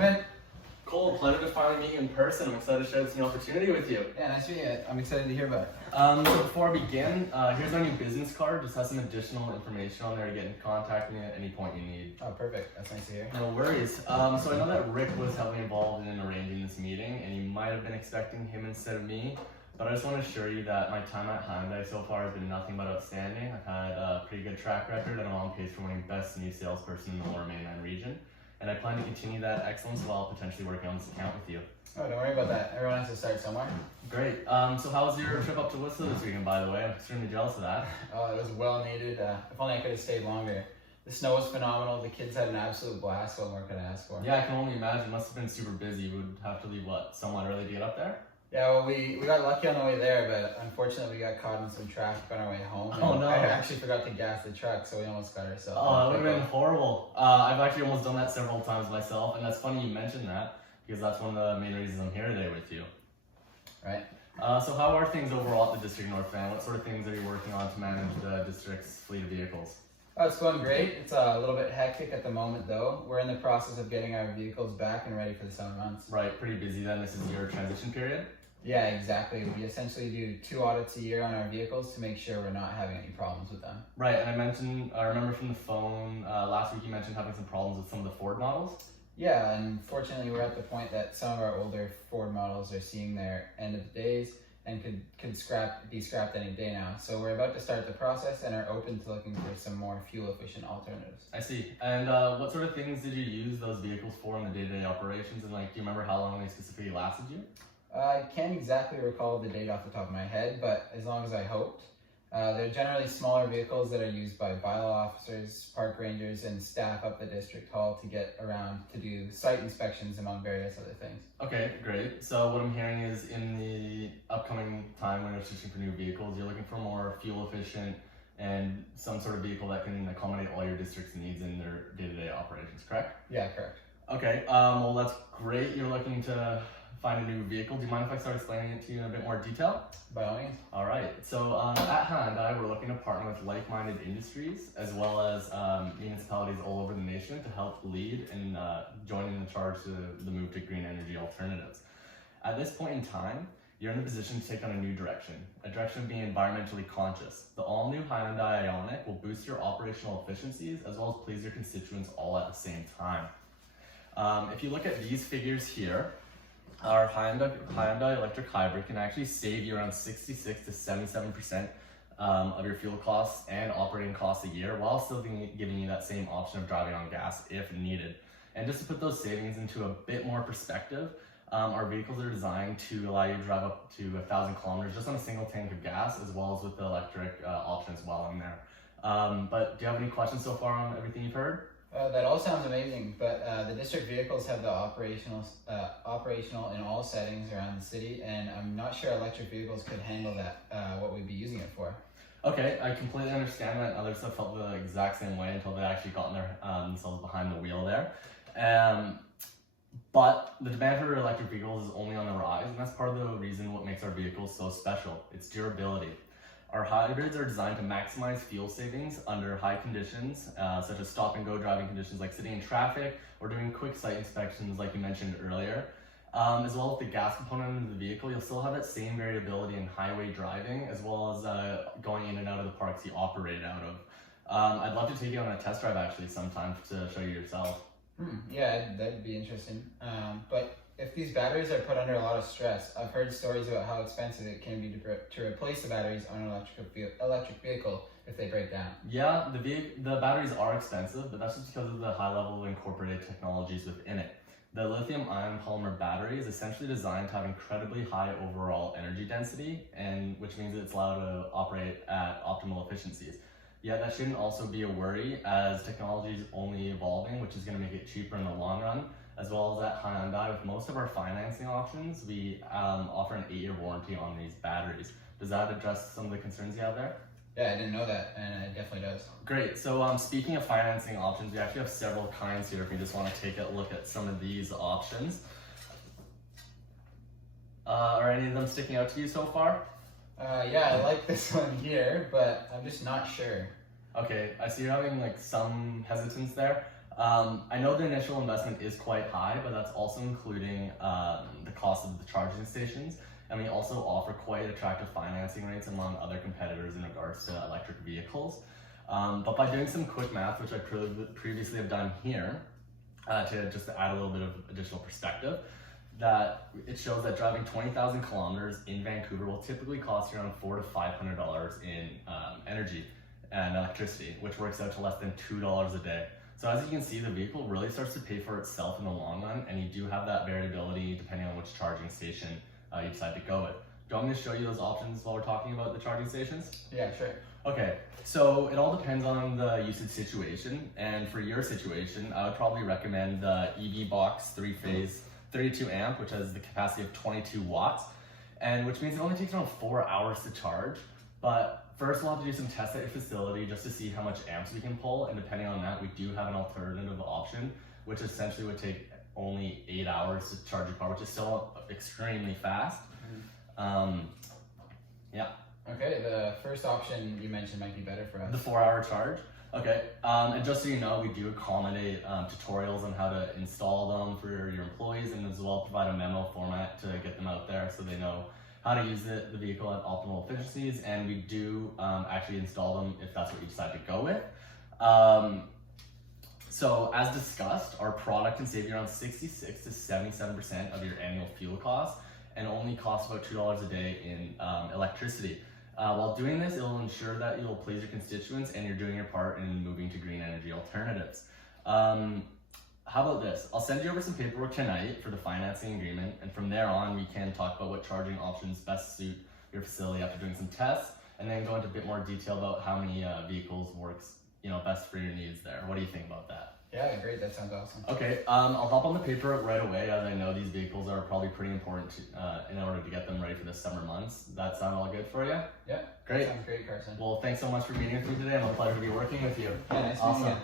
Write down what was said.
Come in. Cool, pleasure to finally meet you in person. I'm excited to share this new opportunity with you. Yeah, nice to meet you. I'm excited to hear about it. So before I begin, here's my new business card. Just has some additional information on there to get in contact with me at any point you need. Oh, perfect. That's nice to hear. No worries. So I know that Rick was heavily involved in arranging this meeting, and you might have been expecting him instead of me. But I just want to assure you that my time at Hyundai so far has been nothing but outstanding. I've had a pretty good track record, and I'm on pace for winning Best New Salesperson in the Lower Mainland region. And I plan to continue that excellence while potentially working on this account with you. Oh, don't worry about that. Everyone has to start somewhere. Great. So how was your trip up to Whistler this weekend, by the way? I'm extremely jealous of that. Oh, it was well needed. If only I could have stayed longer. The snow was phenomenal. The kids had an absolute blast. What more could I ask for? Yeah, I can only imagine. It must have been super busy. You would have to leave, what, somewhat early to get up there? Yeah, well, we got lucky on the way there, but unfortunately we got caught in some traffic on our way home. Oh, no. I actually forgot to gas the truck, so we almost got ourselves. Oh, that would have been horrible. I've actually almost done that several times myself, and that's funny you mentioned that, because that's one of the main reasons I'm here today with you. Right. So how are things overall at the District North Van? What sort of things are you working on to manage the district's fleet of vehicles? Oh, it's going great. It's a little bit hectic at the moment, though. We're in the process of getting our vehicles back and ready for the summer months. Right, pretty busy then. This is your transition period? Yeah, exactly. We essentially do 2 audits a year on our vehicles to make sure we're not having any problems with them. Right, and I remember from the phone last week you mentioned having some problems with some of the Ford models. Yeah, and fortunately we're at the point that some of our older Ford models are seeing their end of the days and could be scrapped any day now. So we're about to start the process and are open to looking for some more fuel-efficient alternatives. I see. And what sort of things did you use those vehicles for in the day-to-day operations? And do you remember how long they specifically lasted you? I can't exactly recall the date off the top of my head, but as long as I hoped. They're generally smaller vehicles that are used by bylaw officers, park rangers, and staff up the district hall to get around to do site inspections among various other things. Okay, great. So what I'm hearing is in the upcoming time when you're searching for new vehicles, you're looking for more fuel efficient and some sort of vehicle that can accommodate all your district's needs in their day-to-day operations, correct? Yeah, correct. Okay, well that's great. You're looking to find a new vehicle. Do you mind if I start explaining it to you in a bit more detail? By all means. All right. So at Hyundai, we're looking to partner with like-minded industries as well as municipalities all over the nation to help lead and join in the charge to the move to green energy alternatives. At this point in time, you're in a position to take on a new direction, a direction of being environmentally conscious. The all-new Hyundai Ioniq will boost your operational efficiencies as well as please your constituents all at the same time. If you look at these figures here, our Hyundai electric hybrid can actually save you around 66 to 77% of your fuel costs and operating costs a year while still giving you that same option of driving on gas if needed. And just to put those savings into a bit more perspective, our vehicles are designed to allow you to drive up to 1,000 kilometers just on a single tank of gas as well as with the electric option as well in there. But do you have any questions so far on everything you've heard? That all sounds amazing, but the district vehicles have the operational in all settings around the city, and I'm not sure electric vehicles could handle that, what we'd be using it for. Okay, I completely understand that. Others have felt the exact same way until they actually got themselves behind the wheel there. But the demand for electric vehicles is only on the rise, and that's part of the reason what makes our vehicles so special. It's durability. Our hybrids are designed to maximize fuel savings under high conditions, such as stop-and-go driving conditions like sitting in traffic or doing quick site inspections like you mentioned earlier. As well as the gas component of the vehicle, you'll still have that same variability in highway driving as well as going in and out of the parks you operate out of. I'd love to take you on a test drive actually sometime to show you yourself. Yeah, that'd be interesting. But if these batteries are put under a lot of stress, I've heard stories about how expensive it can be to replace the batteries on an electric vehicle if they break down. Yeah, the batteries are expensive, but that's just because of the high level of incorporated technologies within it. The lithium-ion polymer battery is essentially designed to have incredibly high overall energy density, and which means it's allowed to operate at optimal efficiencies. Yet that shouldn't also be a worry as technology is only evolving, which is going to make it cheaper in the long run. As well as at Hyundai, with most of our financing options, we offer an 8-year warranty on these batteries. Does that address some of the concerns you have there? Yeah, I didn't know that, and it definitely does. Great. So speaking of financing options, we actually have several kinds here if you just want to take a look at some of these options. Are any of them sticking out to you so far? Yeah, I like this one here, but I'm just not sure. Okay, I see you're having some hesitance there. I know the initial investment is quite high, but that's also including the cost of the charging stations. And we also offer quite attractive financing rates among other competitors in regards to electric vehicles. But by doing some quick math, which I previously have done here, just to add a little bit of additional perspective, that it shows that driving 20,000 kilometers in Vancouver will typically cost you around $400 to $500 in energy and electricity, which works out to less than $2 a day. So as you can see, the vehicle really starts to pay for itself in the long run, and you do have that variability depending on which charging station you decide to go with. Do you want me to show you those options while we're talking about the charging stations? Yeah, sure. Okay, so it all depends on the usage situation, and for your situation, I would probably recommend the EV Box 3-phase 32 amp, which has the capacity of 22 watts, and which means it only takes around 4 hours to charge. But first we'll have to do some tests at your facility just to see how much amps we can pull, and depending on that, we do have an alternative option, which essentially would take only 8 hours to charge your car, which is still extremely fast. Yeah. Okay, the first option you mentioned might be better for us. The 4-hour charge. Okay, and just so you know, we do accommodate tutorials on how to install them for your employees, and as well provide a memo format to get them out there so they know how to use the vehicle at optimal efficiencies, and we do actually install them if that's what you decide to go with. So as discussed, our product can save you around 66 to 77% of your annual fuel costs, and only costs about $2 a day in electricity. While doing this, it will ensure that you'll please your constituents and you're doing your part in moving to green energy alternatives. How about this? I'll send you over some paperwork tonight for the financing agreement, and from there on, we can talk about what charging options best suit your facility after doing some tests, and then go into a bit more detail about how many vehicles works best for your needs there. What do you think about that? Yeah, great. That sounds awesome. Okay, I'll hop on the paperwork right away, as I know these vehicles are probably pretty important in order to get them ready for the summer months. That sound all good for you? Yeah. Great. That sounds great, Carson. Well, thanks so much for meeting with me today, and a pleasure to be working with you. Yeah, nice Awesome. meeting you.